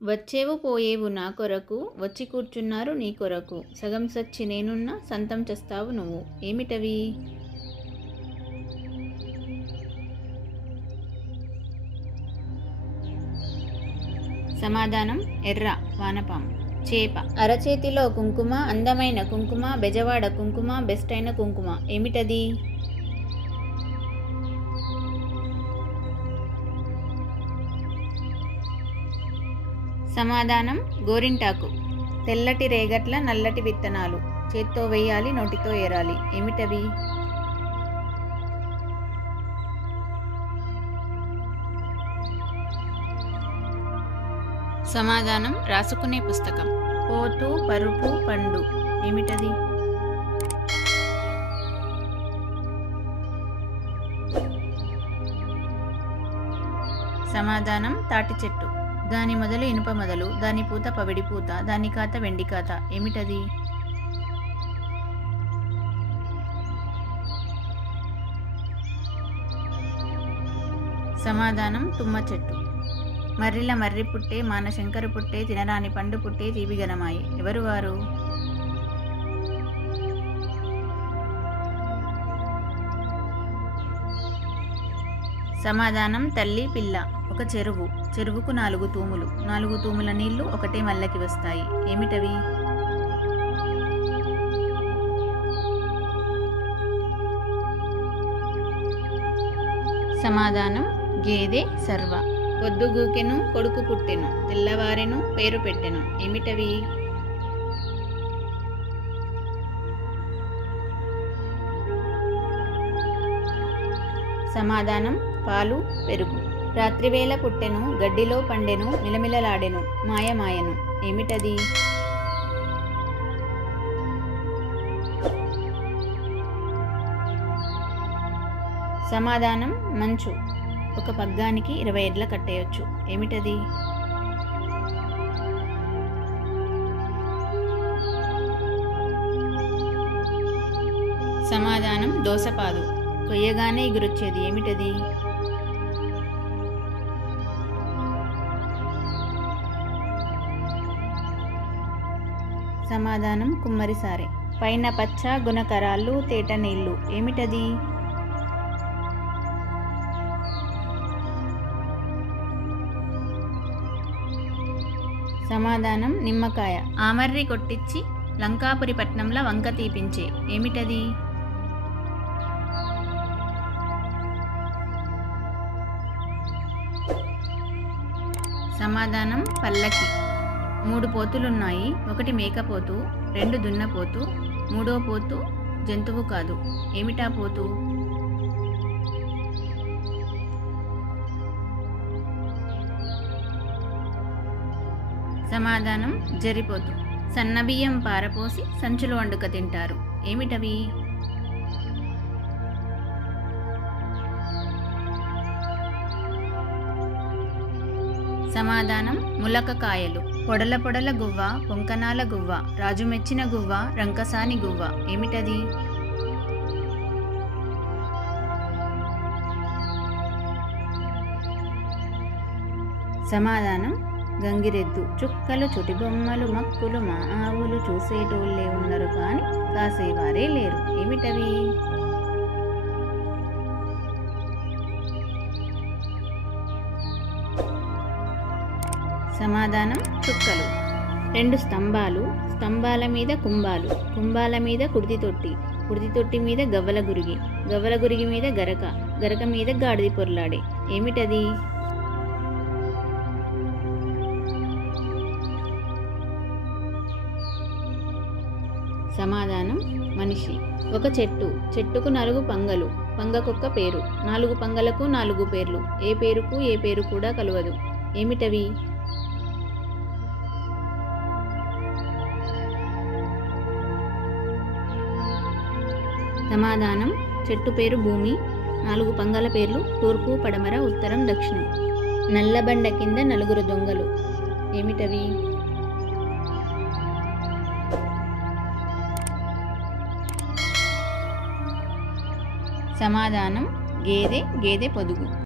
వచ్చేవు పోయేవు నా కొరకు, వచ్చి కూర్చున్నారు నీ కొరకు, సగం సచ్చి నేనున్నా సంతం చేస్తావు నువ్వు. ఏమిటవి? సమాధానం ఎర్ర వానపాము. చేప. అరచేతిలో కుంకుమ, అందమైన కుంకుమ, బెజవాడ కుంకుమ, బెస్ట్ అయిన కుంకుమ. ఏమిటది? సమాధానం గోరింటాకు. తెల్లటి రేగట్ల నల్లటి విత్తనాలు, చేత్తో వేయాలి నోటితో ఏరాలి. ఏమిటవి? సమాధానం రాసుకునే పుస్తకం. పోతు పరుపు పండు. ఏమిటది? సమాధానం తాటి చెట్టు. దాని మొదలు ఇనుప మొదలు, దాని పూత పవిడి పూత, దాని ఖాత వెండి ఖాత. ఏమిటది? సమాధానం తుమ్మ చెట్టు. మర్రిల మర్రి పుట్టే, మానశంకర పుట్టే, తినరాని పండు పుట్టే, తీపిగనమాయి. ఎవరు వారు? సమాధానం తల్లి పిల్ల. ఒక చెరువు, చెరువుకు 4 తూములు, 4 తూముల నీళ్లు ఒకటే మల్లకి వస్తాయి. ఏమిటవి? సమాధానం గేదె సర్వ. పొద్దుగూకెను కొడుకు పుట్టెను, తెల్లవారెను పేరు పెట్టెను. ఏమిటవి? సమాధానం పాలు పెరుగు. రాత్రివేళ పుట్టెను, గడ్డిలో పండెను, మిలమిలలాడెను, మాయమాయను. ఏమిటది? సమాధానం మంచు. ఒక పగ్గానికి 20 ఎడ్ల కట్టేయొచ్చు. ఏమిటది? సమాధానం దోసపాదు. కొయ్యగానే ఎగురొచ్చేది. ఏమిటది? సమాధానం కుమ్మరిసారె. పైన పచ్చ, గుణకరాళ్ళు, తేట నీళ్ళు. ఏమిటది? సమాధానం నిమ్మకాయ. ఆమర్రి కొట్టించి లంకాపురి పట్నంలో వంక తీపించే. ఏమిటది? సమాధానం పల్లకి. 3 పోతులున్నాయి, ఒకటి మేకపోతు, 2 దున్నపోతు, 3వ పోతు జంతువు కాదు. ఏమిటా పోతు? సమాధానం జరిపోతు. సన్నబియ్యం పారపోసి సంచులు వండుక తింటారు. ఏమిటవి? సమాధానం ములకకాయలు. పొడల పొడల గువ్వ, పొంకనాల గువ్వ, రాజు మెచ్చిన గువ్వ, రంకసాని గువ్వ. ఏమిటది? సమాధానం గంగిరెద్దు. చుక్కలు చుటిబొమ్మలు మక్కులు మా ఆవులు, చూసేటోళ్ళే ఉన్నారు కానీ కాసేవారే లేరు. ఏమిటవి? సమాధానం చుక్కలు. 2 స్తంభాలు, స్తంభాల మీద కుంభాలు, కుంభాల మీద కుడితి తొట్టి, కుడితి తొట్టి మీద గవ్వల గురిగి, గవ్వల గురిగి మీద గరక, గరక మీద గాడిది పొర్లాడే. ఏమిటది? సమాధానం మనిషి. ఒక చెట్టు, చెట్టుకు 4 పంగలు, పంగకొక్క పేరు, 4 పంగలకు 4 పేర్లు, ఏ పేరుకు ఏ పేరు కూడా కలవదు. ఏమిటవి? సమాధానం చెట్టు పేరు భూమి, 4 పంగల పేర్లు తూర్పు, పడమర, ఉత్తరం, దక్షిణం. నల్లబండ కింద 4 దొంగలు. ఏమిటవి? సమాధానం గేదె, గేదె పొదుగు.